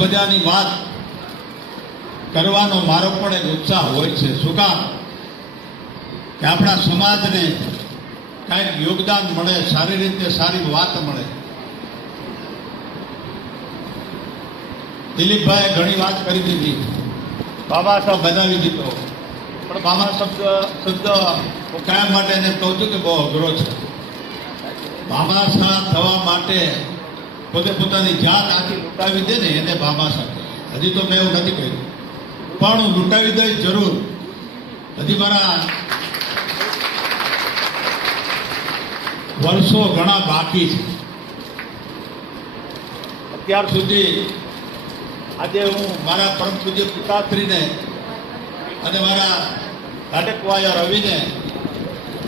મજાની વાત કરવાનો મારો પણ એક ઉત્સાહ હોય છે. શું કામ કે આપણા સમાજને કાંઈક યોગદાન મળે, સારી રીતે સારી વાત મળે. દિલીપભાઈએ ઘણી વાત કરી દીધી, બાબા સાહેબ બનાવી દીધો, પણ બાબા શબ્દ હું કાયમ માટે એને કહું છું કે બહુ અઘરો છે. બાબા સાહેબ થવા માટે પોતે પોતાની જાત આખી લૂંટાવી દે ને એને બાબા સાહેબ. હજી તો મેં એવું નથી કહ્યું, પણ હું લૂંટાવી દઈશ જરૂર. હજી મારા વર્ષો ઘણા બાકી છે. અત્યાર સુધી આજે હું મારા પરમ પૂજ્ય પિતાશ્રીને અને મારા ઘાટકવાયા રવિને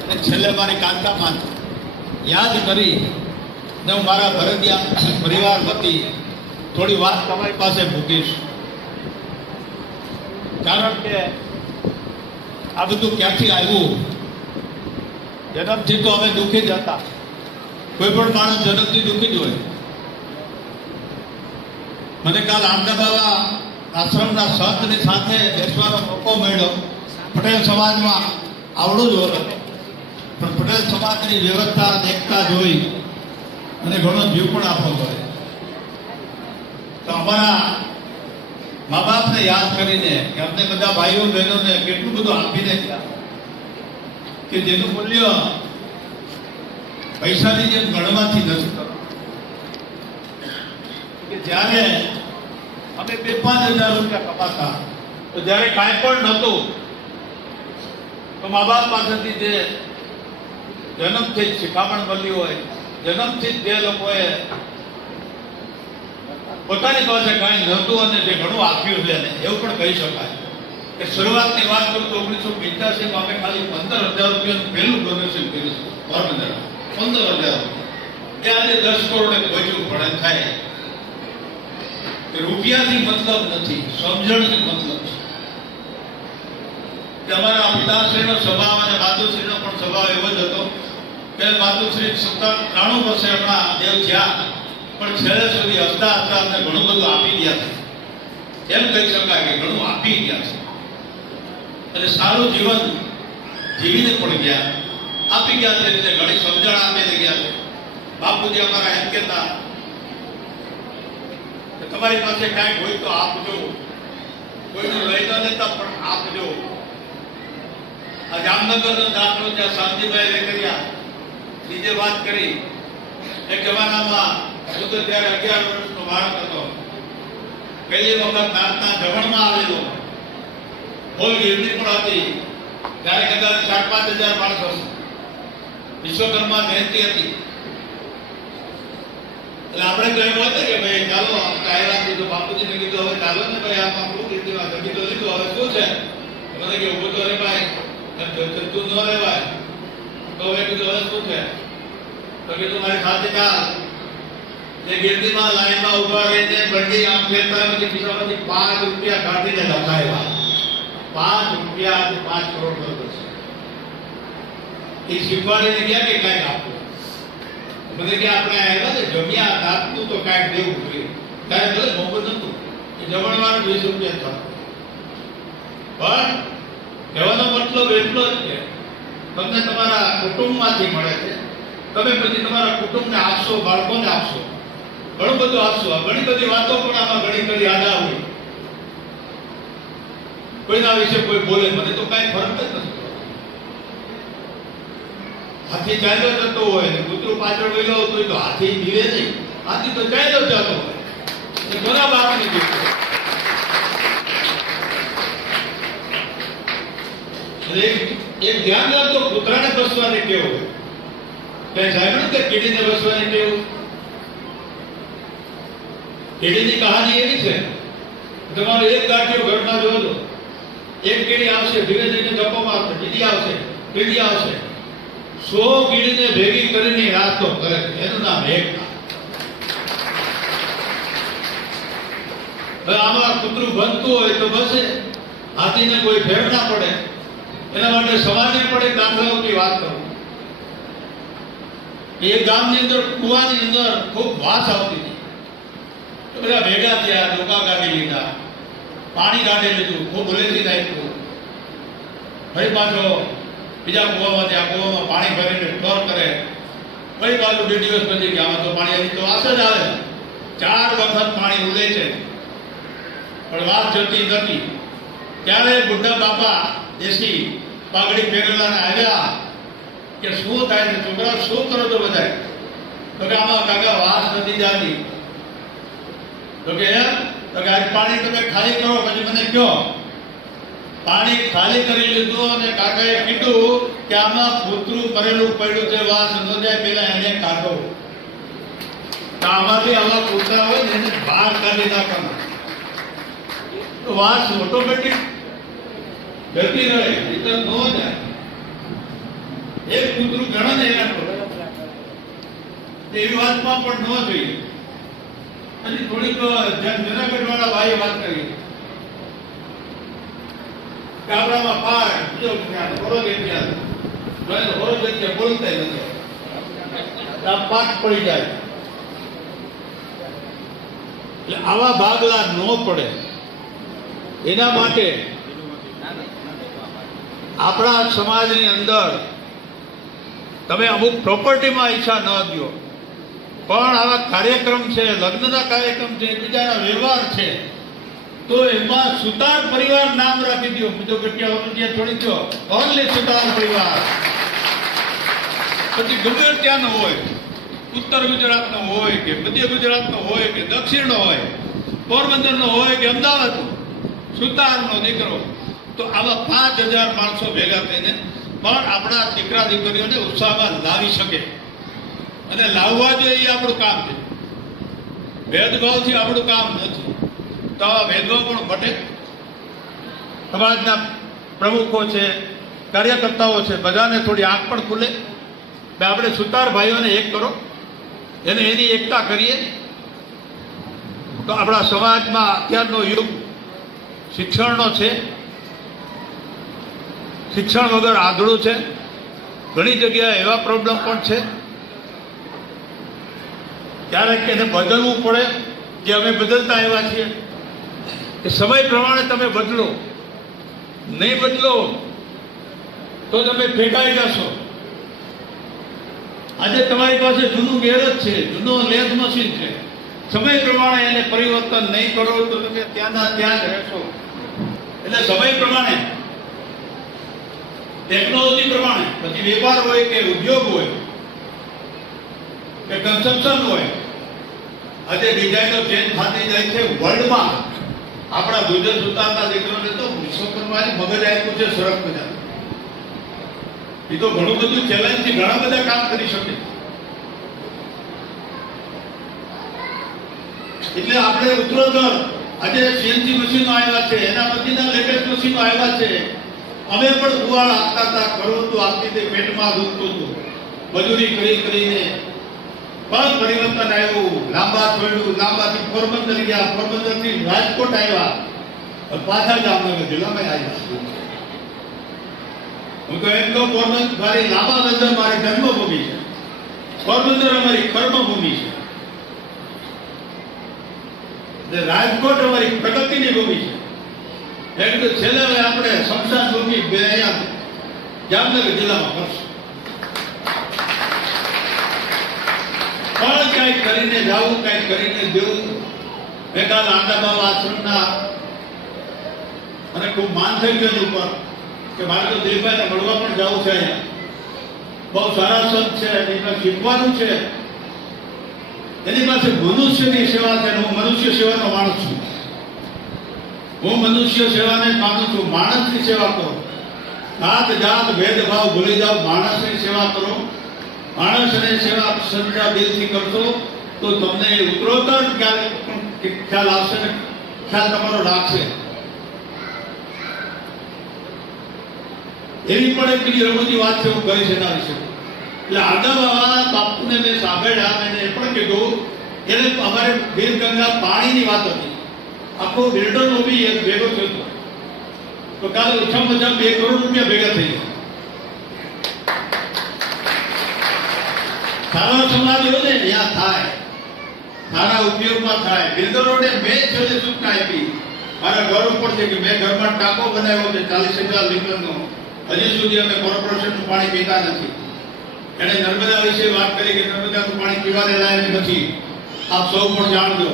અને છેલ્લે મારી કાંતામાં યાદ કરી ને હું મારા ભરતિયા પરિવાર વતી થોડી વાત તમારી પાસે મૂકીશ. કારણ કે આ બધું ક્યાંથી આવ્યું? જન્મથી તો અમે દુઃખી જ હતા. કોઈ પણ માણસ જન્મથી દુઃખી જ હોય. મને કાલ આમદાબાવા આશ્રમના સંતની સાથે બેસવાનો મોકો મળ્યો. પટેલ સમાજમાં આવડું જ હોત, પણ પટેલ સમાજની વ્યવસ્થા અને એકતા જોઈ અને ઘણો જીવ પણ આપવો પડે. તો અમારા મા બાપને યાદ કરીને કે અમને બધા ભાઈઓ બહેનોને કેટલું બધું આપીને ગયા કે જેનું મૂલ્ય પૈસાની જેમ ગણવાથી નથી કરતું. કે જ્યારે અમે 2-5 હજાર રૂપિયા કમાતા, તો જ્યારે કાંઈ પણ નહોતું, તો મા બાપ પાસેથી જે જન્મથી જ શિખામણ મળી હોય, જન્મથી જ જે લોકોએ પોતાની પાસે કાંઈ નહોતું અને જે ઘણું આપ્યું છે ને એવું પણ કહી શકાય. કે શરૂઆતની વાત કરું તો 1985માં અમે ખાલી 15,000 રૂપિયાનું પહેલું ડોનેશન કર્યું હતું પોરબંદરમાં. 15,000 રૂપિયા એ આજે 10 કરોડે પહોંચ્યું પડે થાય. રૂપિયાથી મતલબ નથી, સમજણથી મતલબ છે. કે અમારા પિતાશ્રીનો સ્વભાવ અને માતુશ્રીનો પણ સ્વભાવ એવો જ હતો કે માતુશ્રી 93 વર્ષે હમણાં દેવ થયા, પણ છેલ્લે સુધી હસતા હસતા અમને ઘણું બધું આપી ગયા છે. એમ કહી શકાય કે ઘણું આપી ગયા છે અને સારું જીવન જીવીને પણ ગયા, આપી ગયા છે. રીતે ઘણી સમજણ આપીને ગયા છે. બાપુજી અમારા એમ કહેતા કે તમારી પાસે કાંઈક હોય તો આપજો, કોઈનું લઈ ન લેતા પણ આપજો. આ જામનગરનો દાખલો જ્યાં શાંતિભાઈ રેકરિયા બીજે વાત કરી, એક જમાનામાં હું તો ત્યારે 11 વર્ષનો બાળક હતો. પહેલી વખત નાતના જમણમાં આવેલો, ફૂલ ગીરડી પણ હતી. ત્યારે કદાચ 4-5 હજાર માણસ હશે. વિશ્વકર્મા જયંતિ હતી. એટલે આપણે તો એમ હતું કે ભાઈ ચાલો આવ્યા છીએ, તો બાપુજીને કીધું હવે ચાલો ને ભાઈ આમાં આપણું કીધું જમી તો લીધું, હવે શું છે? મને કે ઉભો તો રે ભાઈ, તું ન રહેવાય. તો હવે કીધું હવે શું છે? તો કીધું મારી સાથે ચાલ. જે ગીરડીમાં લાઈનમાં ઉભા રહીને બંડી આમ કહેતા પછી બીજામાંથી 5 રૂપિયા કાઢીને લખાવ્યા. 5 રૂપિયા 5 કરોડ બરોબર છે. એ શીખવાડીને ગયા કે કાંઈક આપવું. મને કે આપણે આવ્યા ને જમ્યા રાતનું તો કાંઈક દેવું જોઈએ. ત્યારે ભલે મોંઘું નતું, એ જમણવાનું 20 રૂપિયા થતું. પણ કહેવાનો મતલબ એટલો જ છે, તમને તમારા કુટુંબમાંથી મળે છે. તમે પછી તમારા કુટુંબને આપશો, બાળકોને આપશો, ઘણું બધું આપશો. આ ઘણી બધી વાતો પણ આમાં ઘણી કરી યાદ આવી. કોઈના વિશે કોઈ બોલે, મને તો કાંઈ ફરક જ નથી. હાથી ચાલ્યો જતો હોય ને કૂતરું પાછળ વહેલો હતો તો હાથી ધીરે નહીં, હાથી તો ચાલ્યો જતો હોય. એ ઘણા બાપની દીકરો. એક ધ્યાન રાખતો, કૂતરાને બસવાની ટેવ હોય. કઈ સાંભળ્યું કે કીડીને બસવાની ટેવ? કીડીની કહાની એવી છે, તમારો એક ગાંઠિયો ઘરમાં જોજો, એક કીડી આવશે, ધીરે ધીરે ધક્કો મારશે, બીજી આવશે, કીડી આવશે. 100 કીડીને ભેગી કરીને રાસ્તો કરે, એનું નામ એકતા. આમાં કૂતરું બનતું હોય તો બસે, હાથીને કોઈ ફેર ના પડે. એના માટે સમાજને પણ એક દાખલાઓની વાત કરું. એ ગામની અંદર કુવાની અંદર ખૂબ વાસ આવતી હતી. તો બધા ભેગા થયા, ડોકા કાઢી લીધા, પાણી કાઢી લીધું, ખૂબ ભૂલેથી નાખ્યું, ફરી પાછો બીજા કૂવામાં ત્યાં કૂવામાં પાણી ભરીને સ્ટોર કરે, ફરી પાછું 2 દિવસ પછી કે આમાં તો પાણી હજી તો વાસ જ આવે, 4 વખત પાણી ઉડે છે પણ વાત જતી નથી. ત્યારે બુઢા બાપા દેશી પાઘડી પહેરેલા આવ્યા કે શું થાય છે છોકરા, શું કરો છો બધા? તો કે આમાં કાકા વાસ નથી જાતી. તો કે આજ પાણી તમે ખાલી કરો પછી મને કહો. પાણી ખાલી કરી લીધું અને કાકાએ કીધું કે આમાં કૂતરું ભરેલું પડ્યું છે, વાસ ન જાય પેલા એને કાઢો. તો આમાંથી આવા કૂતરા હોય ને એને બહાર કાઢી નાખવાના, તો વાસ ઓટોમેટિક જતી રહે, ભીતર ન જાય. એક કૂતરું ઘણા ને એના પર એવી વાતમાં પણ ન જોઈએ. હજી થોડીક જુનાગઢ વાળા ભાઈએ વાત કરી કે આપણામાં પાર બીજો હોરોગેટિયા બોલતા નથી, આ પાઠ પડી જાય. એટલે આવા ભાગલા ન પડે એના માટે આપણા સમાજની અંદર તમે અમુક પ્રોપર્ટીમાં ઈચ્છા ન દો, પણ આવા કાર્યક્રમ છે, લગ્નના કાર્યક્રમ છે, બીજાના વ્યવહાર છે, તો એમાં સુતાર પરિવાર નામ રાખી દો. બીજો ગટિયા છોડી દો, ઓનલી સુતાર પરિવાર. પછી ગમે ત્યાંનો હોય, ઉત્તર ગુજરાતનો હોય કે મધ્ય ગુજરાતનો હોય કે દક્ષિણનો હોય, પોરબંદરનો હોય કે અમદાવાદનો, સુતારનો દીકરો. તો આવા 5000 માણસો ભેગા થઈને પણ આપણા દીકરા દીકરીઓને ઉત્સાહમાં લાવી શકે, અને લાવવા જોઈએ એ આપણું કામ છે. ભેદભાવથી આપણું કામ નથી. તો આવા ભેદભાવ પણ ઘટે. સમાજના પ્રમુખો છે, કાર્યકર્તાઓ છે, બધાને થોડી આંખ પણ ખુલે. આપણે સુતાર ભાઈઓને એક કરો, એને એની એકતા કરીએ તો આપણા સમાજમાં અત્યારનો યુગ શિક્ષણનો છે. શિક્ષણ વગર આંધળું છે. ઘણી જગ્યાએ એવા પ્રોબ્લેમ પણ છે, ક્યારેક એને બદલવું પડે, જે અમે બદલતા આવ્યા છીએ કે સમય પ્રમાણે તમે બદલો. નહીં બદલો તો તમે ફેંકાઈ જશો. આજે તમારી પાસે જૂનું ગેરેજ છે, જૂનો લેથ મશીન છે, સમય પ્રમાણે એને પરિવર્તન નહીં કરો તો તમે ત્યાંના ત્યાં જ રહેશો. એટલે સમય પ્રમાણે, ટેકનોલોજી પ્રમાણે, પછી વેપાર હોય કે ઉદ્યોગ હોય કે કન્સ્ટ્રક્શન હોય, આજે ડિઝાઇનો ચેન્જ થતી જાય છે વર્લ્ડમાં. આપણા ગુજરાત સુતારના દીકરોને તો વિશ્વકર્માએ મગજ આપ્યું છે સરસ મજા. એ તો ઘણું બધું ચેલેન્જથી ઘણા બધા કામ કરી શકે. એટલે આપણે ઉત્તરોત્તર આજે સીએનસી મશીનો આવ્યા છે, એના પછીના લેટેસ્ટ મશીનો આવ્યા છે. અમે પણ ઉવાળ આપતા હતા, કરવું તો આપતી તે પેટમાં દુખતું હતું, મજૂરી કરીને પણ પરિવર્તન આવ્યું. લાંબા છોડ્યું, લાંબાથી પોરબંદર ગયા, પોરબંદરથી રાજકોટ આવ્યા, પાછા જામનગર જિલ્લામાં આવ્યા. હું તો એમ કહું, પોરબંદર મારી લાંબા બંદર મારી જન્મભૂમિ છે, પોરબંદર અમારી કર્મભૂમિ છે, રાજકોટ અમારી પ્રગતિની ભૂમિ છે. એટલે છેલ્લે આપણે સંસ્થા ભૂમિ અહીંયા જામનગર જિલ્લામાં કરશું. પણ કંઈક કરીને જવું, કંઈક કરીને દેવું. ભેગા આંડાબાવ આશ્રમના અને ખૂબ માન થઈ ગયું ઉપર કે મારે તો દિલભાઈને મળવા પણ જવું છે. અહીંયા બહુ સારા સંત છે, એની પાસે શીખવાનું છે, એની પાસે મનુષ્યની સેવા છે. હું મનુષ્ય સેવાનો માણસ છું. હું મનુષ્ય સેવાને માનું છું. માણસની સેવા કરો, જાત જાત ભેદભાવ ભૂલી જાઓ, માણસની સેવા કરો. માણસની સેવા સચ્ચા દિલથી કરશો તો તમને ઉત્તરોત્તર ખ્યાલ આવશે ને ખ્યાલ તમારો રાખશે. એવી પણ એક બીજી રમૂજી વાત છે, હું કહીશ એના વિશે. એટલે આદા બાપુને મેં સાંભળ્યા, મેં એ પણ કીધું, એને અમારે વીરગંગા પાણીની વાત હતી. આખો બિલ્ડરનો બી એક ભેગો થયો તો કાલે ઓછામાં ઓછા 2 કરોડ રૂપિયા ભેગા થઈ ગયા. સારો સમાજ હોય ને ત્યાં થાય. સારા ઉપયોગમાં થાય. બિલ્ડરોને મેં છેલ્લે સૂચના આપી, મારા ઘર ઉપર છે કે મેં ઘરમાં ટાંકો બનાવ્યો છે 40,000 લીટરનો. હજી સુધી અમે કોર્પોરેશનનું પાણી પીતા નથી. એણે નર્મદા વિશે વાત કરી કે નર્મદાનું પાણી પીવાને લાયક નથી. આપ સૌ પણ જાણજો,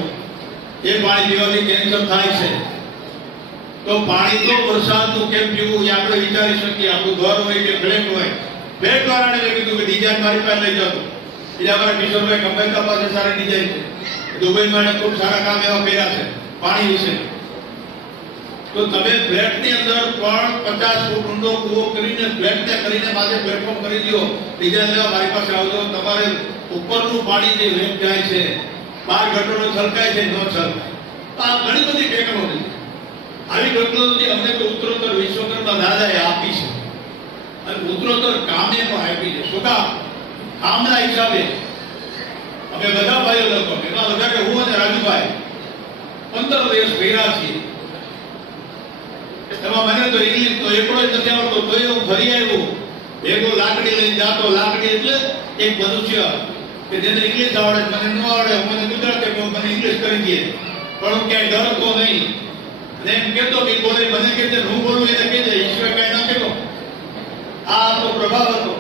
એ પાણી પીવાથી કેન્સર થાય છે. તો પાણી તો વરસાદનું કેમ પીવું એ આપણે વિચારી શકીએ. આપણું ઘર હોય કે ફ્લેટ હોય, ફ્લેટ વાળાને મેં કીધું કે ડિઝાઇન મારી પાસે લઈ જતો. બીજા મારા કિશોરભાઈ ગંભીરતા પાસે સારી ડિઝાઇન છે. દુબઈમાં ખૂબ સારા કામ એવા કર્યા છે પાણી વિશે. તો તમે ફ્લેટની અંદર પણ 50 ફૂટ ઊંડો કૂવો કરીને ફ્લેટને કરીને માથે પ્લેટફોર્મ કરી દો. ડિઝાઇન લેવા મારી પાસે આવજો. તમારે ઉપરનું પાણી જે વેચ જાય છે, બહાર ગટરો છલકાય છે, ન છલકાય. આ ઘણી બધી ટેકનોલોજી, આવી ટેકનોલોજી અમને તો ઉત્તરોત્તર વિશ્વકર્મા દાદાએ આપી છે અને ઉત્તરોત્તર કામે પણ આપી છે. શું કામ? કામના હિસાબે અમે બધા ભાઈઓ લોકો, એમાં વધારે હું અને રાજુભાઈ 15 દિવસ ભેગા છીએ. એમાં મને તો ઇંગ્લિશ તો એકડો જ નથી આવડતો, તો હું ફરી આવ્યો ભેગો લાકડી લઈને જાતો. લાકડી એટલે એક મનુષ્ય કે જેને ઇંગ્લિશ આવડે, મને ન આવડે, મને ગુજરાતી મને ઇંગ્લિશ કરી દે, પણ હું ક્યાંય ડરતો નહીં. અને એમ કહેતો કે બોલે મને કે હું બોલું એને કહેજે, ઈશ્વર કઈ ના કહેતો. આ આપણો પ્રભાવ હતો.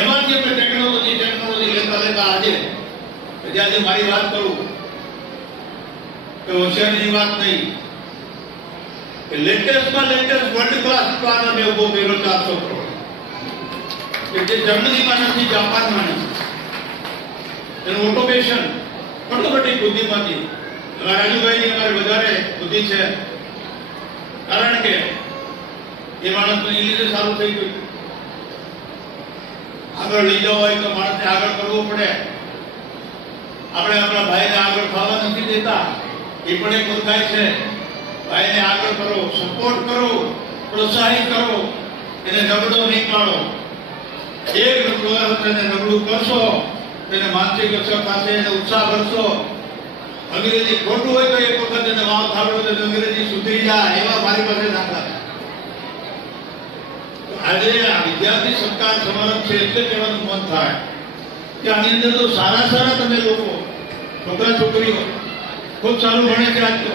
એમાંથી આપણે ટેકનોલોજી લેતા આજે મારી વાત કરું કે હોશિયારીની વાત નહીં, લેટેસ્ટમાં લેટેસ્ટ વર્લ્ડ ક્લાસ પ્લાન અમે ઉભો કર્યો 400 કરોડ કે જે જર્મનીમાં નથી, જાપાનમાં નથી. એનું ઓટોમેશન, ઓટોમેટિક બુદ્ધિમાંથી. રાજુભાઈની અમારે વધારે બુદ્ધિ છે, કારણ કે એ માણસનું ઇંગ્લિશ સારું થઈ ગયું. આગળ લઈ જવા હોય તો માણસને આગળ કરવું પડે. આપણે આપણા ભાઈને આગળ થવા નથી દેતા, એ પણ એક મુદ્દાય છે. ભાઈને આગળ કરો, સપોર્ટ કરો, પ્રોત્સાહિત કરો, એને નબળો નહીં પાડો. એક નબળું કરશો તેને માનસિક અસર થશે, એને ઉત્સાહ કરશો. અંગ્રેજી ખોટું હોય તો એક વખત એને વાવ થાળો તો અંગ્રેજી સુધરી જાય, એવા મારી પાસે દાખલા. આજે આ વિદ્યાર્થી સત્કાર સમારંભ છે એટલે કહેવાનું મન થાય કે આની અંદર તો સારા તમે લોકો, છોકરા છોકરીઓ ખૂબ સારું ભણે છે આજ તો.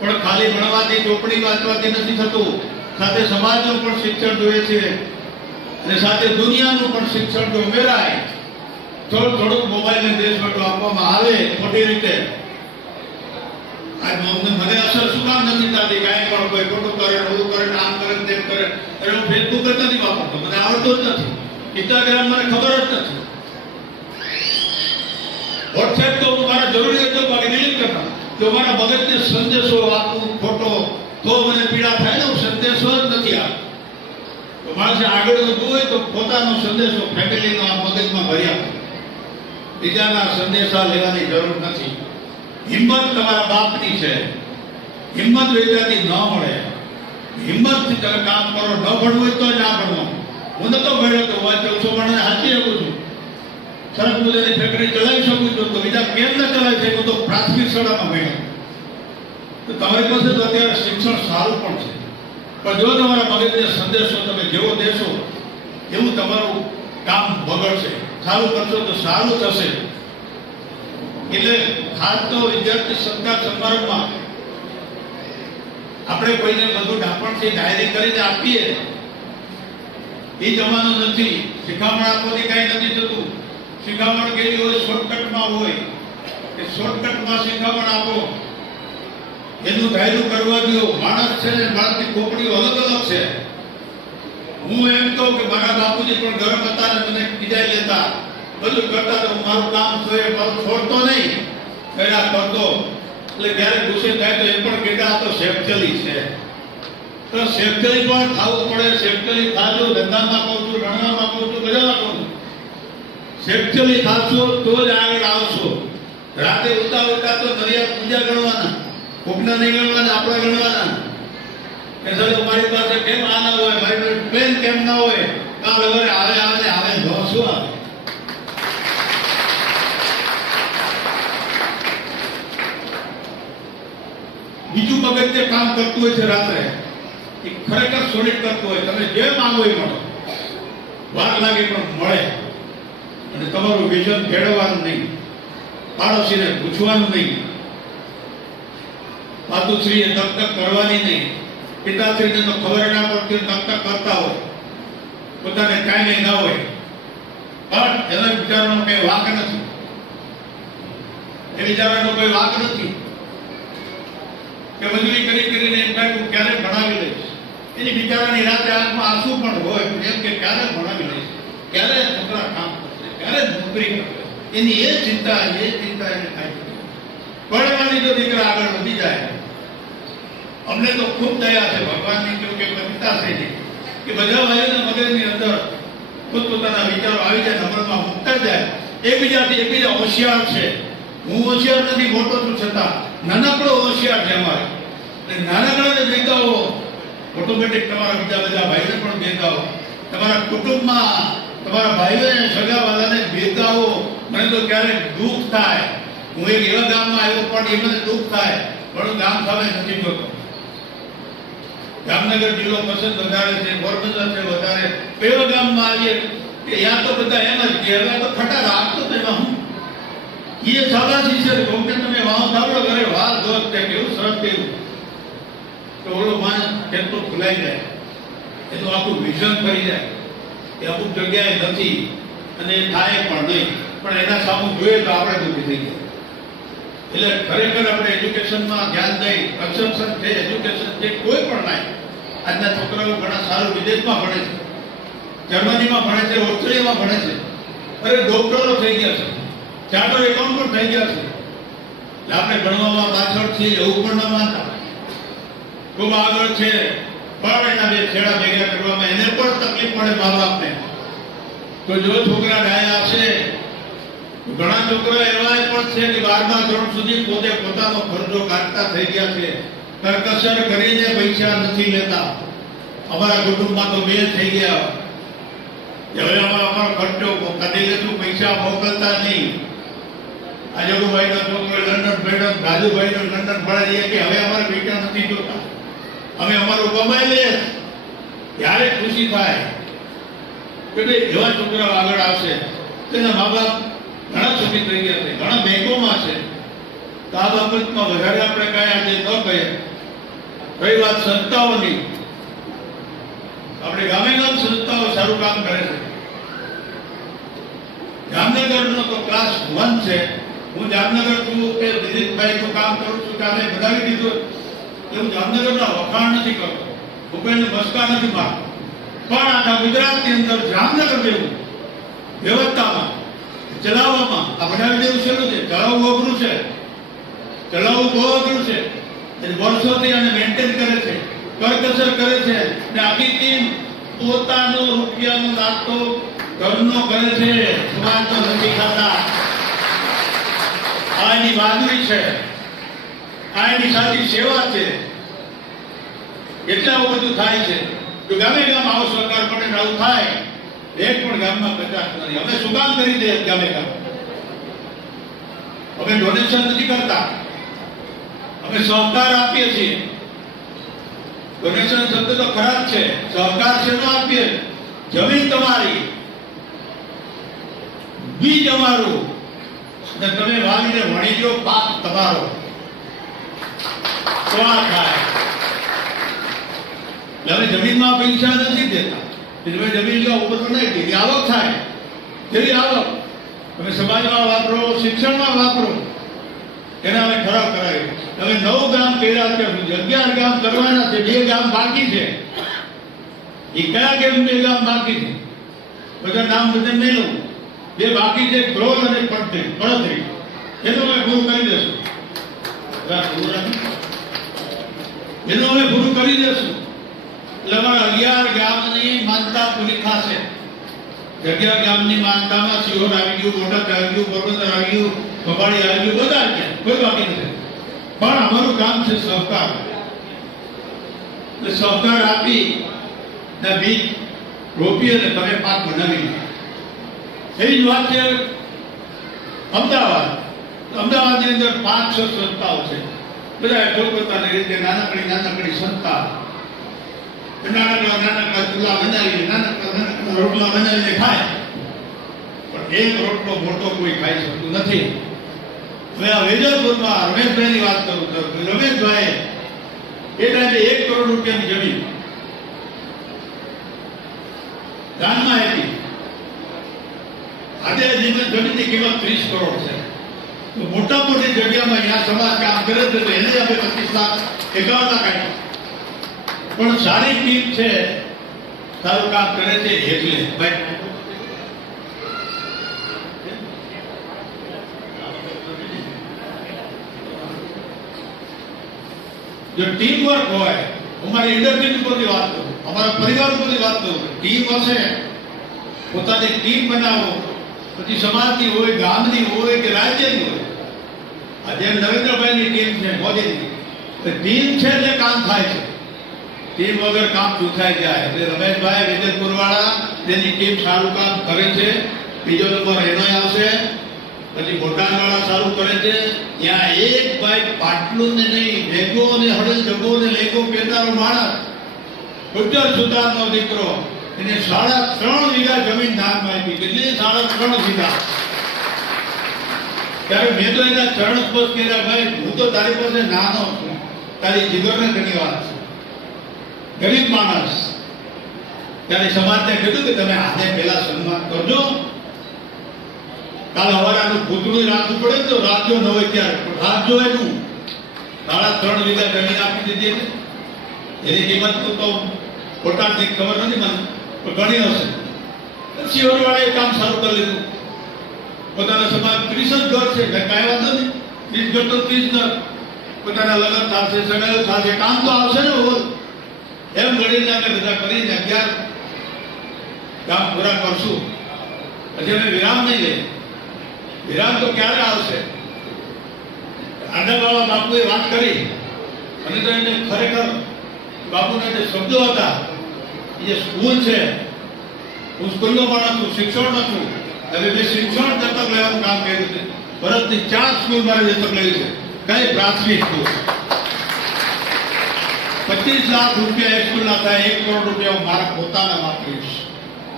પણ ખાલી ભણવાથી, ચોપડી વાંચવાથી નથી થતું. સાથે સમાજનું પણ શિક્ષણ જોઈએ છે અને સાથે દુનિયાનું પણ શિક્ષણ જો ઉમેરાય, થોડુંક મોબાઈલને દેશવટો આપવામાં આવે ખોટી રીતે. મને અસર શું કામ નથી થતી? કાંઈ પણ કોઈ ખોટું કરે, ઓલું કરે, આમ કરે, તેમ કરે. અરે હું ફેસબુક જ નથી વાપરતો, મને આવડતું જ નથી. ઇન્સ્ટાગ્રામ મને ખબર જ નથી. વોટ્સએપ તો હું મારા જરૂરી હોય તો ડિલીટ કરતા. જો મારા મગજને સંદેશો આપું ખોટો તો મને પીડા થાય ને. હું સંદેશો જ નથી આપતો. તો માણસે આગળ વધવું હોય તો પોતાનો સંદેશો ફેમિલીનો આ મગજમાં ભરી આપો. બીજાના સંદેશા લેવાની જરૂર નથી. હિંમત તમારા બાપની છે. હિંમત વેચાતી ન મળે. હિંમતથી તમે કામ કરો. ન ભણવું હોય તો જ આ ભણવાનું. હું નતો ભણ્યો તો 1400 ભણે હાચી શકું છું. સરસ મજાની ફેક્ટરી ચલાવી શકું છું. તો બીજા કેમ ન ચલાવી શકું? તો પ્રાથમિક શાળામાં ભણ્યો. તો તમારી પાસે તો અત્યારે શિક્ષણ સારું પણ છે, પણ જો તમારા મગજને સંદેશો તમે જેવો દેશો એવું તમારું કામ બગડશે. સારું કરશો તો સારું થશે. એટલે ખાસ તો વિદ્યાર્થી સત્કાર સમારંભમાં આપણે કોઈને બધું ડાપણથી ડાયરી કરીને આપીએ એ જમાનો નથી. શિખામણ આપવાથી કઈ નથી થતું. શિખામણ કેવી હોય? શોર્ટકટમાં હોય કે શોર્ટકટમાં શિખામણ આપો. એનું ધાર્યું કરવા દો. માણસ છે ને માણસની કોપડીઓ અલગ અલગ છે. હું એમ કહું કે મારા બાપુજી પણ ગરમ હતા ને મને બીજા લેતા, બધું કરતા તો મારું કામ મારું છોડતો નહીં, કર્યા કરતો. એટલે ક્યારેક ગુસ્સે થાય તો એ પણ કહેતા તો શેફચલી છે. તો શેફચલી પણ ખાવું પડે. શેફચલી ખાજો. ધંધામાં કહું છું, રણવામાં કહું છું, બધામાં કહું છું. શેફચલી ખાશો તો જ આગળ આવશો. રાતે ઉતા તો દરિયા પૂજા ગણવાના, કોકના નહીં ગણવાના, આપણે ગણવાના. કે સાહેબ મારી પાસે કેમ આ ના હોય, મારી પાસે પ્લેન કેમ ના હોય? કાલ હવે આવે શું આવે? બીજું મગજ જે કામ કરતું હોય છે રાત્રે, એ ખરેખર સોલિડ કરતું હોય. તમે જે માંગો એ મળે. વાર લાગે પણ મળે. અને તમારું વિઝન ખેડવાનું નહીં. પાડોશીને પૂછવાનું નહીં, માતુશ્રીએ તક કરવાની નહીં, પિતાશ્રીને તો ખબર ના પડતી તક કરતા હોય, પોતાને કાંઈ ના હોય, પણ એના વિચારવાનો કઈ વાંક નથી, એ વિચારવાનો કોઈ વાંક નથી કે મજૂરી કરીને એમ થાય કે ક્યારે ભણાવી લઈશ, એની બિચારાની રાતે આંખમાં આંસુ પણ હોય એમ કે ક્યારે ભણાવી લઈશ, ક્યારે છોકરા કામ કરશે, ક્યારે નોકરી કરશે, એની એ ચિંતા એને થાય. ભણવાની જો દીકરા આગળ વધી જાય, અમને તો ખૂબ દયા છે ભગવાનની કે પિતાશ્રીની કે બધા ભાઈઓના મગજની અંદર પોતપોતાના વિચારો આવી જાય, નંબરમાં મૂકતા જાય, એકબીજા હોશિયાર છે. હું હોશિયાર નથી, મોટો છું, છતાં નાનકડો હોશિયાર છે અમારે. નાનકડાને દેખાવો, ઓટોમેટિક તમારા બધા ભાઈને પણ દેખાવો, તમારા કુટુંબમાં તમારા ભાઈઓને સગાવાલાને દેખાવો. મને તો ક્યારેક દુઃખ થાય, હું એક એવા ગામમાં આવ્યો પણ એ મને દુઃખ થાય, પણ ગામ સામે નથી જોતો. જામનગર જિલ્લો પસંદ વધારે છે, પોરબંદર છે વધારે, એવા ગામમાં આવીએ કે યા તો બધા એમ જ કે હવે તો ખટા રાખતો તો એમાં હું એ શાબાશી છે કે તમે વાવ થાવડો કરે વાલ દોસ્ત છે કેવું સરસ કેવું, તો ઓલો માણસ કેટલું ખુલાઈ જાય, એનું આખું વિઝન કરી જાય કે અમુક જગ્યાએ નથી અને થાય પણ નહીં, પણ એના સામું જોઈએ તો આપણે દુઃખી થઈ ગયા. એટલે ખરેખર આપણે એજ્યુકેશનમાં ધ્યાન દઈ, કન્સમ્પશન છે, એજ્યુકેશન છે, કોઈ પણ નહીં. આજના છોકરાઓ ઘણા સારું વિદેશમાં ભણે છે, જર્મનીમાં ભણે છે, ઓસ્ટ્રેલિયામાં ભણે છે, અરે ડોક્ટરો થઈ ગયા છે, ચાર્ટર્ડ એકાઉન્ટન્ટ થઈ ગયા છે. આપણે ભણવામાં પાછળ છીએ એવું પણ ન માનતા, ખૂબ આગળ છે, પણ એના બે છેડા ભેગા કરવામાં એને પણ તકલીફ પડે મા બાપને. તો જો છોકરા ડાયા છે, ઘણા છોકરા એવા પણ છે કે 12મા ધોરણ સુધી પોતે પોતાનો ખર્ચો કાઢતા થઈ ગયા છે, કરકસર કરીને પૈસા નથી લેતા. અમારા કુટુંબમાં તો બે થઈ ગયા, હવે અમારો ખર્ચો કાઢી લેશું, પૈસા મોકલતા નહીં. આજુભાઈનો છોકરો લંડન ભણ્યો, રાજુભાઈનો લંડન ભણાવીએ કે હવે અમારે પૈસા નથી જોતા, અમે અમારું કમાઈ લઈએ, ત્યારે ખુશી થાય કે એવા છોકરાઓ આગળ આવશે. તેના મા બાપ ઘણા સુખી થઈ ગયા છે, ઘણા બેંકોમાં છે. તો આ બાબતમાં વધારે આપણે કાંઈ આજે ન કહીએ. રહી વાત સંસ્થાઓની, આપણે ગામે ગામ સંસ્થાઓ સારું કામ કરે છે. જામનગરનો તો ક્લાસ 1 છે. હું જામનગર છું કે દિલીપભાઈ નું કામ કરું છું કે અમે બનાવી દીધું, હું જામનગરના વખાણ નથી કરતો, હું કોઈને મસ્કા નથી મારતો, પણ આખા ગુજરાતની અંદર જામનગર જેવું વ્યવસ્થામાં ચલાવવામાં આ બનાવી દેવું સહેલું છે. ચલાવવું અઘરું છે, ચલાવવું બહુ અઘરું છે. વર્ષોથી આને મેન્ટેન કરે છે, કરકસર કરે છે, ને આખી ટીમ પોતાનો રૂપિયાનો નાસ્તો ઘરનો કરે છે, સમાજનો નથી ખાતા. આ એની બહાદુરી છે, આ એની સાચી સેવા છે. એટલા બધું થાય છે. જો ગામે ગામ આવો સરકાર પણ આવું થાય, એક પણ ગામમાં 50 નથી. અમે શું કામ કરી દે ગામે ગામ? અમે ડોનેશન નથી કરતા, અમે સહકાર આપીએ છીએ. ડોનેશન શબ્દ તો ખરાબ છે, સહકાર છે તો આપીએ. જમીન તમારી, બીજ અમારું, અને તમે વાવીને વણી લો, પાક તમારો. તો આ થાય. હવે જમીનમાં પૈસા નથી દેતા, તમે જમીન લો ઉપર બનાવી દીધી, આવક થાય. જેવી આવક તમે સમાજમાં વાપરો, શિક્ષણમાં વાપરો, એના અમે ઠરાવ કરાવી. હવે 9 ગામ કર્યા અત્યાર સુધી, 11 ગામ કરવાના છે, 2 ગામ બાકી છે. એ કયા કેમ 2 ગામ બાકી છે? બધા નામ બધા નહીં લઉં. 2 બાકી છે, ધ્રોલ અને પડતરી. એનું અમે પૂરું કરી દેશું. એનું અમે પૂરું કરી દેશું. એટલે અમારા 11 ગામની માનતા પૂરી થશે. 11 ગામની માનતામાં સિહોર આવી ગયું, બોટાદ આવી ગયું, પોરબંદર આવી ગયું, ખંભાળી આવી ગયું, બધા આવી ગયા, કોઈ બાકી નથી. પણ અમારું કામ છે સહકાર. એટલે સહકાર આપી ને બીજ રોપી અને તમે પાક બનાવી. એવી જ વાત છે અમદાવાદ. અમદાવાદની અંદર 5-6 સંસ્થાઓ છે, બધા પોતપોતાની રીતે નાનકડી સંસ્થા. નાનકડા ચૂલા બનાવીને, નાનકડા રોટલા બનાવીને ખાય, પણ એક રોટલો મોટો કોઈ ખાઈ શકતું નથી. હવે આ વેજલપુરમાં રમેશભાઈની વાત કરું તો રમેશભાઈ એ ટાઈમે 1 કરોડ રૂપિયાની જમીન દાનમાં આપી. આજે જમીનની કિંમત 30 કરોડ છે. તો મોટા મોટી જગ્યામાં અહીંયા સમાજ કામ કરે છે તો એને અમે 25 લાખ 51 લાખ આપ્યા. પણ સારી ટીમ છે, સારું કામ કરે છે એટલે ભાઈ જો ટીમ વર્ક હોય, અમારી ઇન્ડસ્ટ્રી ઉપરની વાત કરું, અમારા પરિવાર ઉપરની વાત કરું, ટીમ હશે, પોતાની ટીમ બનાવો, પછી સમાજની હોય, ગામની હોય કે રાજ્યની હોય. આજે નરેન્દ્રભાઈની ટીમ છે, મોદીની ટીમ છે એટલે કામ થાય છે. ટીમ વગર કામ ચૂથાઈ જાય. એટલે રમેશભાઈ વેજલપુર વાળા તેની ટીમ સારું કામ કરે છે. બીજો નંબર એનો આવશે. પછી બોટાદ વાળા સારું કરે છે. ત્યાં એક ભાઈ પાટલું ને નહીં, ભેગો ને હળલ જગો ને લેગો પહેરનારો માણસ, ગુજર સુતારનો દીકરો, એને 3.5 વીઘા જમીન દાનમાં આપી. કેટલી? 3.5 વીઘા. ત્યારે મેં તો એના ચરણ સ્પર્શ કર્યા, ભાઈ હું તો તારી પાસે નાનો છું, તારી જીગરને ઘણી વાત છે, ગરીબ માણસ. ત્યારે સમાજને કીધું કે તમે આજે પહેલા સન્માન કરજો, કાલે હવારાનું ભૂતળું રાખવું પડે તો રાખજો ન હોય ત્યારે રાખજો. એનું 3.5 વીઘા જમીન આપી દીધી છે. એની કિંમત તો બોટાદની ખબર નથી મને, પણ ઘણી હશે. શિવરવાળાએ કામ સારું કરી લીધું. પોતાના સમાજ 30 જ ઘર છે, કાંઈ વાંધો નહીં, 30 ઘર તો 30 ઘર. પોતાના લગ્ન થશે, સગાઈઓ થશે, કામ તો આવશે ને. એમ ગણીને અમે બધા કરીને 11 કામ પૂરા કરશું. પછી અમે વિરામ નહીં લઈએ. વિરામ તો ક્યારે આવશે? આંધાબાવા બાપુએ વાત કરી અને તો એને ખરેખર બાપુના જે શબ્દો હતા, એ જે સ્કૂલ છે, હું સ્કૂલનો માણસ છું, શિક્ષણમાં છું. હવે મેં શિક્ષણ દત્તક લેવાનું કામ કર્યું છે. ભારતની 4 સ્કૂલ મારે દત્તક લેવી છે. કઈ? પ્રાથમિક સ્કૂલ. 25 લાખ રૂપિયા એક સ્કૂલના થાય. 1 કરોડ રૂપિયા હું મારા પોતાના વાપરીશ.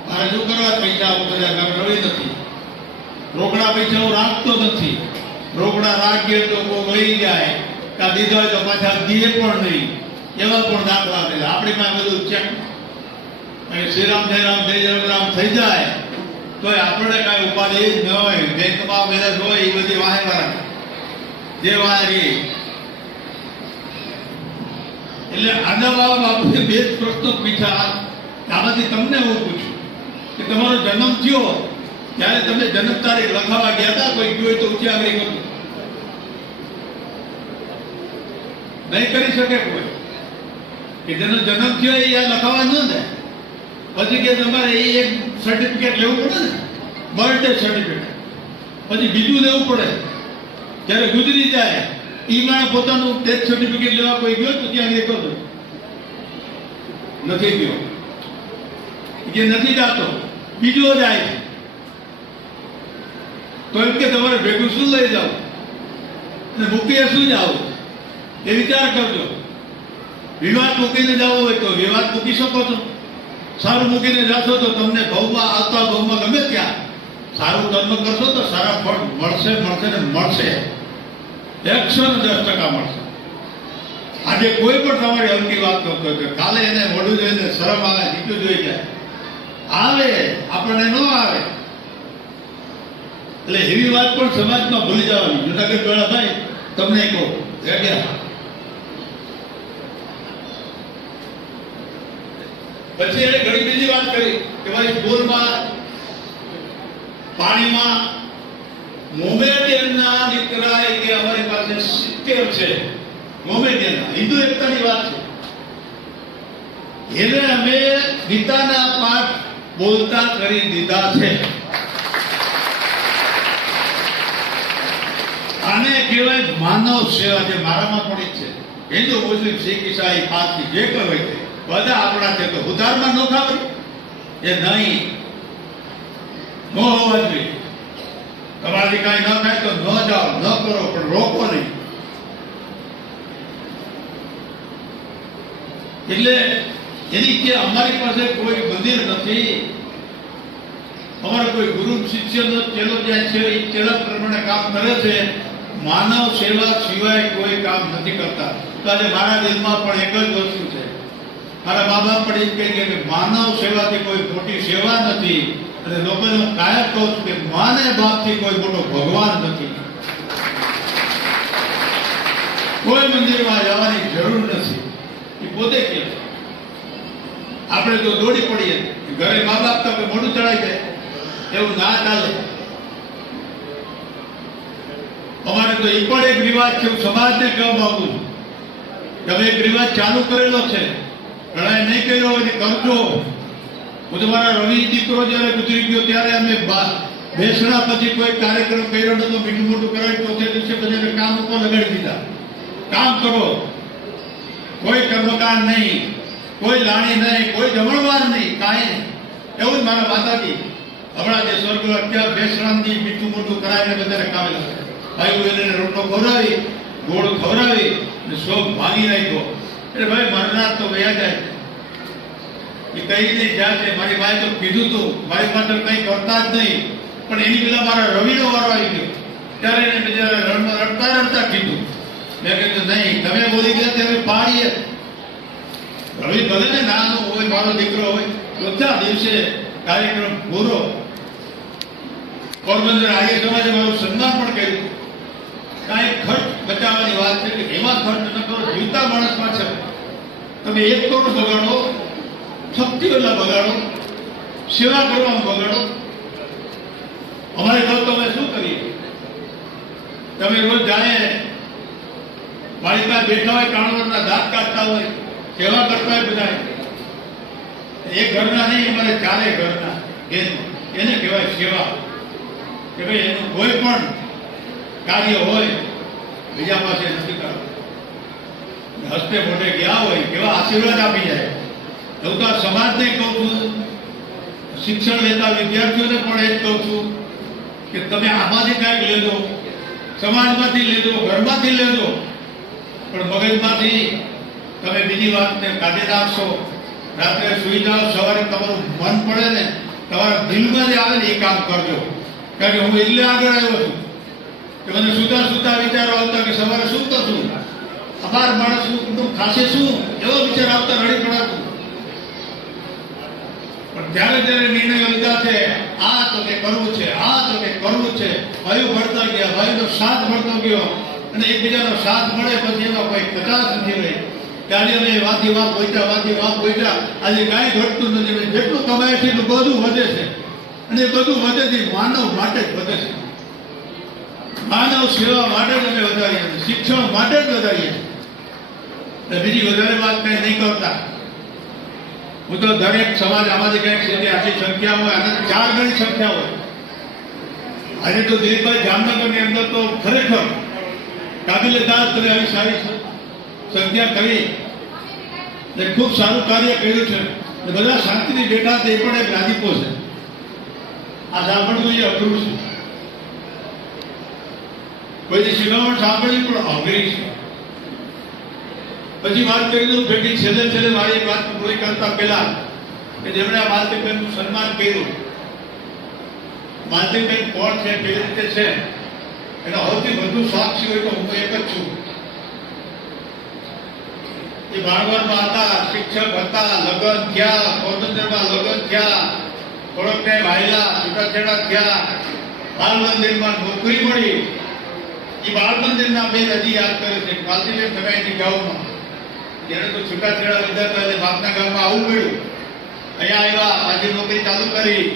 મારે શું કરવા? પૈસા બધા રળી નથી. રોકડા પૈસા હું રાખતો નથી. રોકડા રાખીએ તો કોઈ લઈ જાય, કાં દીધો હોય તો પાછા દીએ પણ નહીં. એવા પણ દાખલા થયેલા. આપણી પાસે બધું ચેક, શ્રીરામ જયરામ જય જયરામ થઈ જાય તો આપણે કાંઈ ઉપાધિ ન હોય. બેંકમાં બેલેન્સ હોય એ બધી વાહે વાળા જે વાહે. એટલે આંધાબાવા બાપુએ 2 પ્રશ્નો પૂછ્યા. આમાંથી તમને હું પૂછું કે તમારો જન્મ થયો ત્યારે તમે જન્મ તારીખ લખાવા ગયા હતા? કોઈ ગયું હોય તો ઊંચી આગળ કરું. નહીં કરી શકે કોઈ કે જેનો જન્મ થયો એ લખાવા ન જાય. પછી કે તમારે એ એક સર્ટિફિકેટ લેવું પડે ને, બર્થડે સર્ટિફિકેટ. પછી બીજું લેવું પડે. જ્યારે ગુજરી જાય એ માણે પોતાનું ડેથ સર્ટિફિકેટ લેવા કોઈ ગયો તો ત્યાં લેખો તો નથી ગયો, જે નથી જાતો બીજો જાય છે. તો એમ કે તમારે ભેગું શું લઈ જાવ અને મૂકીએ શું જાવ એ વિચાર કરજો. વિવાદ મૂકીને જવો હોય તો વિવાદ મૂકી શકો છો. સારું મૂકીને જશો તો તમને ભાવમાં આવતા ભાવમાં ગમે ત્યાં સારું કર્મ કરશો તો સારા ફળ મળશે મળશે ને મળશે. 110% મળશે. આજે કોઈ પણ તમારી હલકી વાત કરતો હોય કાલે એને વડું જોઈને શરમ આવે, નીચું જોઈ જાય, આવે આપણને ન આવે. એટલે એવી વાત પણ સમાજમાં ભૂલી જવાની. જુનાગઢ વાળા ભાઈ તમને કહો પછી એને ઘણી બીજી વાત કરી કે ભાઈ સ્કૂલમાં પાણીમાં મોમેડિયનના દીકરા કે અમારી પાસે 70 છે. મોમેડિયનના હિન્દુ એકતાની વાત છે. એને અમે ગીતાના પાઠ બોલતા કરી દીધા છે. આને કહેવાય માનવ સેવા. જે મારામાં પણ છે, હિન્દુ મુસ્લિમ શીખ ઈસાઈ પારસી જે કહેવાય છે બધા આપણા છે. તો ઉધારમાં ન ખાવે એ નહીં, ન હોવા જોઈએ. તમારી કાંઈ ન થાય તો ન જાઓ, ન કરો, પણ રોકો નહીં. એટલે એની કે અમારી પાસે કોઈ મંદિર નથી, અમારા કોઈ ગુરુ શિષ્યનો ચેલો જ્યાં છે એ ચેલા પ્રમાણે કામ કરે છે. માનવ સેવા સિવાય કોઈ કામ નથી કરતા. તો આજે મારા દિલમાં પણ એક જ વસ્તુ છે, મારા મા બાપ પણ એ જ કહે કે માનવ સેવાથી કોઈ મોટી સેવા નથી, અને લોકોને હું કાયમ કહું છું કે માને બાપથી કોઈ મોટો ભગવાન નથી. કોઈ મંદિરમાં જવાની જરૂર નથી, એ પોતે કહે છે. આપણે તો દોડી પડીએ, ઘરે મા બાપ તો મોઢું ચડાઈ જાય, એવું ના ચાલે. અમારે તો એ પણ એક રિવાજ છે, હું સમાજને કહેવા માંગુ છું કે હવે એક રિવાજ ચાલુ કરેલો છે, ઘણા નહીં કર્યો હોય કરજો. હું તમારા રવિ દીકરો જયારે ગુજરી ગયો ત્યારે અમે બેસણા પછી કોઈ કાર્યક્રમ કર્યો નતો, મીઠું મોટું કરાવી ચોથે દિવસે પછી કામ ઉપર લગાડી દીધા. કામ કરો, કોઈ કર્મકાંડ નહીં, કોઈ લાણી નહીં, કોઈ જમણવાર નહીં, કાંઈ નહીં. એવું જ મારા માતાજી હમણાં જે સ્વર્ગ અત્યારે બેસણાથી મીઠું મોટું કરાવીને બધાને કામે લાગે. ભાઈ એને રોટલો ખવડાવી, ગોળ ખવડાવી અને શોખ ભાગી નાખ્યો. એટલે ભાઈ મરનાર તો વયા જાય, એ કઈ રીતે જ્યાં છે. મારી ભાઈ તો કીધું તું, મારી પાસે કંઈ કરતા જ નહીં, પણ એની પેલા મારા રવિનો વારો આવી ગયો ત્યારે એને બિચારા રડતા રડતા કીધું. મેં કીધું નહીં, તમે બોલી ગયા ત્યારે પાડીએ. રવિ ભલે ને નાનો હોય, મારો દીકરો હોય, બધા દિવસે કાર્યક્રમ પૂરો. પોરબંદર આર્ય સમાજે મારું સન્માન પણ કર્યું. કાંઈ ખર્ચ બચાવવાની વાત છે કે એમાં ખર્ચ ન કરો, જીવતા માણસમાં છે. તમે 1 કરોડ બગાડો, શક્તિ એટલા બગાડો, સેવા કરવામાં બગાડો. અમારે તો અમે શું કરીએ? તમે રોજ જાય મારી પાસે બેઠા હોય, કાણવરના દાંત કાઢતા હોય, સેવા કરતા હોય બધા. એક ઘરના નહીં, અમારે 4 ઘરના એને કહેવાય સેવા. કે ભાઈ એનું કોઈ પણ કાર્ય હોય બીજા પાસે નથી કરવું. હસ્તે મોઢે ગયા હોય કેવા આશીર્વાદ આપી જાય. એવું તો સમાજને કહું છું, શિક્ષણ લેતા વિદ્યાર્થીઓને પણ એ જ કહું છું કે તમે આમાંથી કાંઈક લેજો, સમાજમાંથી લેજો, ઘરમાંથી લેજો, પણ મગજમાંથી તમે બીજી વાતને કાઢી નાખશો. રાત્રે સુઈ જાઓ, સવારે તમારું મન પડે ને, તમારા દિલમાં જે આવે ને એ કામ કરજો. કારણ કે હું એટલે આગળ આવ્યો છું કે મને સુતા સુતા વિચારો આવતા કે સવારે શું કરશું, અમાર માણસનું કુટુંબ ખાશે શું, એવો વિચાર આવતા રડી પડાતું. પણ જ્યારે જ્યારે નિર્ણયો લીધા છે, આ તો કે કરવું છે, આ તો કે કરવું છે, ભાઈઓ ભળતા ગયા, ભાઈનો સાથ મળતો ગયો, અને એકબીજાનો સાથ મળે પછી એમાં કોઈ કચાશ નથી રહી. ત્યારે અમે વાથી વાપ પહોંચ્યા. આજે કાંઈ ઘટતું નથી. જેટલું કમાય છે એટલું બધું વધે છે, અને બધું વધેથી માનવ માટે જ વધે છે. માનવ સેવા માટે જ અમે વધારીએ છીએ, શિક્ષણ માટે જ વધારીએ છીએ. બીજી વધારે વાત કંઈ નહીં કરતા. હું તો દરેક સમાજ આમાંથી કંઈક છે આટલી સંખ્યા હોય, અને 4 ગણી સંખ્યા હોય. આજે તો દિલીપભાઈ જામનગરની અંદર તો ખરેખર કાબિલે દાદ કરે આવી સારી સંખ્યા કરી ને ખૂબ સારું કાર્ય કર્યું છે. બધા શાંતિથી બેઠા છે, એ પણ એક રાજીપો છે. આ સાંભળવું એ અઘરું છે. કોઈની શિખામણ સાંભળવી પણ અઘરી છે. પછી વાત કરી દઉં ભેટી છેલ્લે મારી વાત પૂરી કરતા પહેલા કે જેમણે આ માલતીબેનનું સન્માન કર્યું. માલતીબેન કોણ છે, કેવી રીતે છે, એનો સૌથી વધુ સાક્ષી હોય તો હું એક જ છું. એ બાળવારમાં હતા, શિક્ષક હતા, લગ્ન થયા, પોરબંદરમાં લગ્ન થયા, થોડોક ટાઈમ આવેલા, છૂટાછેડા થયા, બાળ મંદિરમાં નોકરી મળી. એ બાળ મંદિરના બેન હજી યાદ કરે છે. માલતીબેન તમે એની ગામમાં જેને તો છૂટાછેડા લીધા હતા એટલે બાપના ગામમાં આવવું પડ્યું. અહીંયા આવ્યા, આજે નોકરી ચાલુ કરી.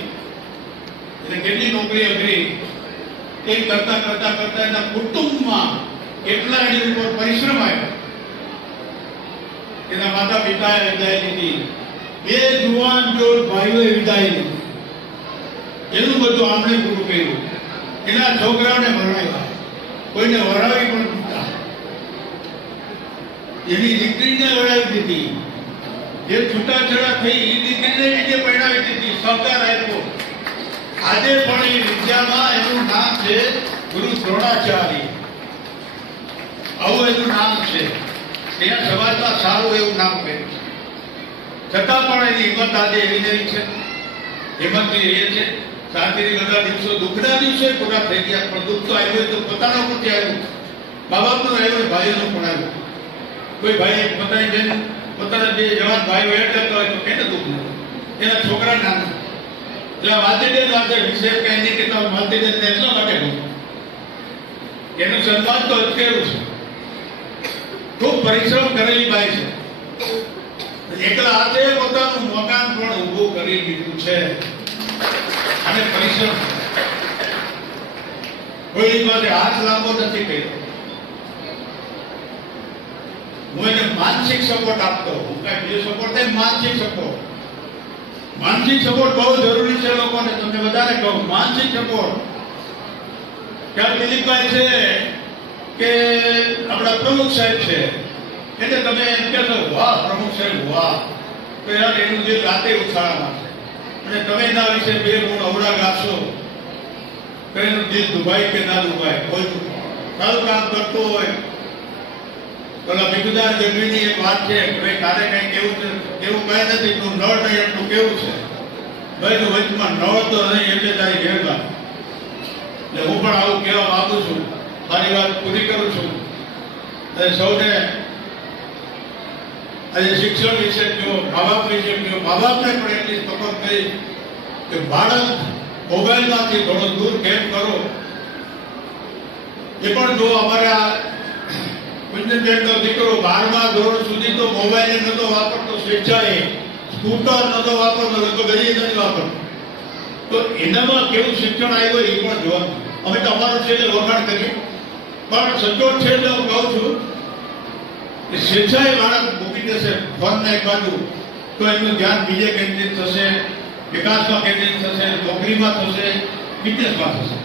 એટલે કેટલી નોકરી અઘરી. એ કરતા કરતા કરતા એના કુટુંબમાં કેટલા એની ઉપર પરિશ્રમ આવ્યો. એના માતા પિતાએ વિદાય લીધી, 2 જુવાન જોડ ભાઈઓએ વિદાય લીધી. એનું બધું આમણે પૂરું કર્યું. એના છોકરાઓને ભણાવ્યા, કોઈને વરાવી પણ દીધા. એની દીકરીને વરાવી દીધી. જે છૂટાછેડા થઈ એ દીકરીને બીજે પરણાવી દીધી, સહકાર આપ્યો. આજે પણ એ વિદ્યામાં એનું નામ છે ગુરુ દ્રોણાચાર્ય. આવું એનું નામ છે. ત્યાં સમાજમાં સારું એવું નામ કર્યું. છતાં પણ એની હિંમત આજે એવી નહીં છે, હિંમતની એ છે શાંતિથી બધા દિવસો દુઃખના દિવસે પૂરા થઈ ગયા, પણ દુઃખ તો આવ્યું તો પોતાના ઉપરથી આવ્યું, મા બાપનું આવ્યું, ભાઈઓનું પણ આવ્યું. કોઈ ભાઈ પોતાની બેન પોતાના બે જવાન ભાઈઓ એટલે હોય તો એને દુઃખ નથી, એના છોકરા નાના. એટલે માલતીબેન માટે વિશેષ કઈ નહીં કે માલતીબેન એટલા માટે એનું સન્માન તો અત્યારે છે. ખૂબ પરિશ્રમ કરેલી બાઈ છે. એકલા હાથે પોતાનું મકાન પણ ઊભું કરી દીધું છે અને પરિશ્રમ કોઈ માટે હાથ લાંબો નથી કર્યો. હું એને માનસિક સપોર્ટ આપતો, હું કઈ બીજો સપોર્ટ નહીં, માનસિક સપોર્ટ. માનસિક સપોર્ટ બહુ જરૂરી છે લોકોને. તમને બધાને કહું, માનસિક સપોર્ટ. ત્યારે દિલીપભાઈ છે કે આપણા પ્રમુખ સાહેબ છે, એટલે તમે એમ કહેશો વાહ પ્રમુખ સાહેબ વાહ, તો યાર એનું દિલ રાતે ઉછાળા છે. અને તમે એના વિશે બે ગુણ અવળા ગાશો તો એનું દિલ દુભાય કે ના દુભાય. કોઈ સારું કામ કરતો હોય. પેલા બિગુદાર જગવીની એક વાત છે, ભાઈ તારે કઈ કેવું છે, કેવું કઈ નથી, તું નળ નહીં એટલું કેવું છે ભાઈ, તું વચમાં નળ તો નહીં એટલે તારી ઘેરલા. એટલે હું પણ આવું કહેવા માંગુ છું, મારી વાત પૂરી કરું છું. અને સૌને આજે શિક્ષણ વિશે કહ્યો, મા બાપ વિશે કહ્યો, મા બાપને પણ એટલી સપોર્ટ કરી કે બાળક મોબાઈલમાંથી ઘણો દૂર કેમ કરો. એ પણ જો અમારા કુંજનબેનનો દીકરો 12મા ધોરણ સુધી તો મોબાઈલ નતો વાપરતો, સ્વેચ્છાએ સ્કૂટર નતો વાપરતો, લગભગ હજી નથી વાપરતો. તો એનામાં કેવું શિક્ષણ આવ્યું એ પણ જોવાનું. અમે તો અમારું છે એટલે વખાણ કરીએ, પણ સચોટ છે એટલે હું કહું છું કે સ્વેચ્છાએ બાળક મૂકી દેશે ફોનના એક બાજુ, તો એમનું ધ્યાન બીજે કેન્દ્રિત થશે, વિકાસમાં કેન્દ્રિત થશે, નોકરીમાં થશે, બિઝનેસમાં થશે.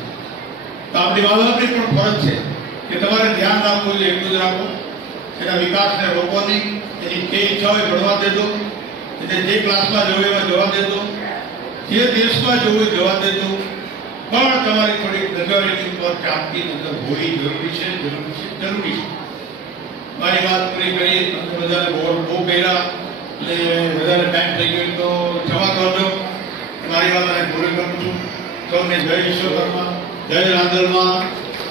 તો આપણી મા બાપની પણ ફરજ છે કે તમારે ધ્યાન રાખવું જોઈએ, એટલું જ રાખો. એના વિકાસને રોકો નહીં. એની જે ઈચ્છા હોય ભણવા દેજો, એને જે ક્લાસમાં જવું એમાં જવા દેજો, જે દેશમાં જવું જવા દેજો. પણ તમારી થોડીક નજર એની ઉપર ચાપતી નજર હોવી જરૂરી છે, જરૂરી છે, જરૂરી છે. મારી વાત પૂરી કરી. તમે બધાને બહુ કર્યા એટલે વધારે ટાઈમ થઈ ગયો તો ક્ષમા કરજો. મારી વાત અહીં પૂરી કરું છું. સૌને જય વિશ્વકર્મા, જય રાંદલમાં,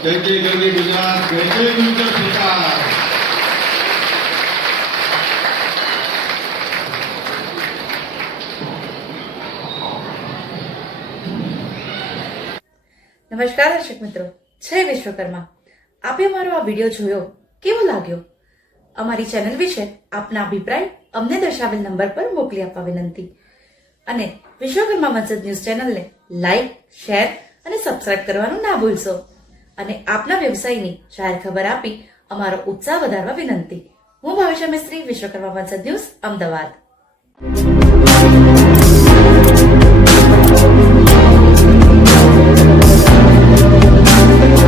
જય જય ગરવી ગુજરાત, જય જય ગુંજર સરકાર. નમસ્કાર દર્શક મિત્રો, જય વિશ્વકર્મા. આપે અમારો આ વિડીયો જોયો, કેવો લાગ્યો? અમારી ચેનલ વિશે આપના અભિપ્રાય અમને દર્શાવેલ નંબર પર મોકલી આપવા વિનંતી. અને વિશ્વકર્મા વંશજ ન્યૂઝ ચેનલને લાઈક, શેર અને સબસ્ક્રાઇબ કરવાનું ના ભૂલશો. અને આપના વ્યવસાયની જાહેર ખબર આપી અમારો ઉત્સાહ વધારવા વિનંતી. હું ભાવિશા મિસ્ત્રી, વિશ્વકર્મા વંશજ ન્યૂઝ, અમદાવાદ.